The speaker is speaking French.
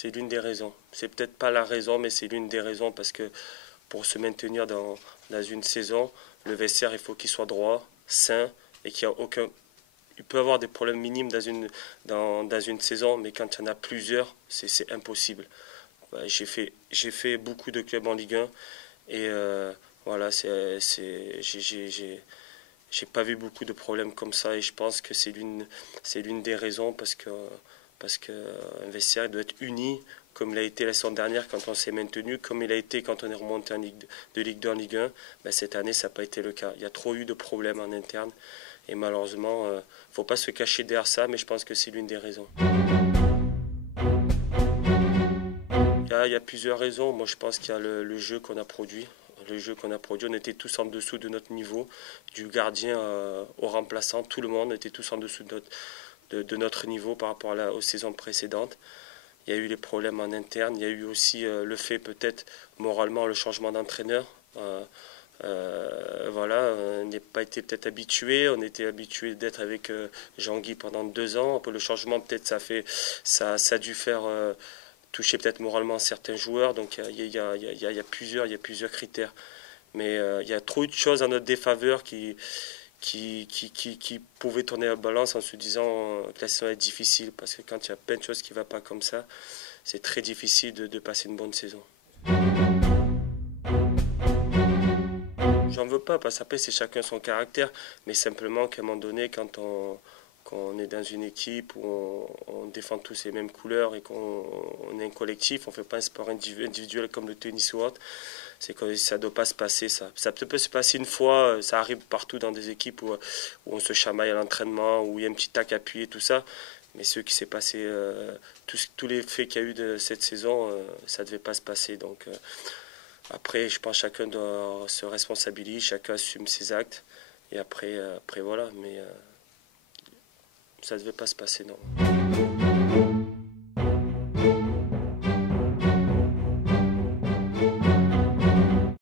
c'est l'une des raisons. C'est peut-être pas la raison, mais c'est l'une des raisons parce que pour se maintenir dans une saison, le vestiaire, il faut qu'il soit droit, sain et qu'il y a aucun. Il peut y avoir des problèmes minimes dans une saison, mais quand il y en a plusieurs, c'est impossible. Ouais, j'ai fait beaucoup de clubs en Ligue 1 et voilà, j'ai pas vu beaucoup de problèmes comme ça et je pense que c'est l'une des raisons parce que un vestiaire doit être uni comme il a été la saison dernière quand on s'est maintenu, comme il a été quand on est remonté de Ligue 2 en Ligue 1. Ben, cette année, ça n'a pas été le cas. Il y a trop eu de problèmes en interne et malheureusement, faut pas se cacher derrière ça, mais je pense que c'est l'une des raisons. Il y a plusieurs raisons. Moi, je pense qu'il y a le jeu qu'on a produit. Le jeu qu'on a produit, on était tous en dessous de notre niveau, du gardien au remplaçant, tout le monde était tous en dessous de notre niveau par rapport aux saisons précédentes. Il y a eu les problèmes en interne, il y a eu aussi le fait peut-être moralement le changement d'entraîneur. Voilà, on n'est pas été peut-être habitué, on était habitué d'être avec Jean-Guy pendant 2 ans. Après le changement peut-être ça a dû faire toucher peut-être moralement certains joueurs. Donc il y a plusieurs critères. Mais il y a trop de choses en notre défaveur qui pouvaient tourner la balance en se disant que la saison est difficile. Parce que quand il y a plein de choses qui ne vont pas comme ça, c'est très difficile de passer une bonne saison. J'en veux pas, parce qu'après c'est chacun son caractère. Mais simplement qu'à un moment donné, quand on est dans une équipe où on défend tous les mêmes couleurs et qu'on est un collectif, on ne fait pas un sport individuel comme le tennis ou autre, c'est que ça ne doit pas se passer ça. Ça peut se passer une fois, ça arrive partout dans des équipes où on se chamaille à l'entraînement, où il y a un petit tac appuyé, tout ça. Mais ce qui s'est passé, tous les faits qu'il y a eu de cette saison, ça ne devait pas se passer. Donc après, je pense que chacun doit se responsabiliser, chacun assume ses actes. Et après voilà, mais ça ne devait pas se passer, non.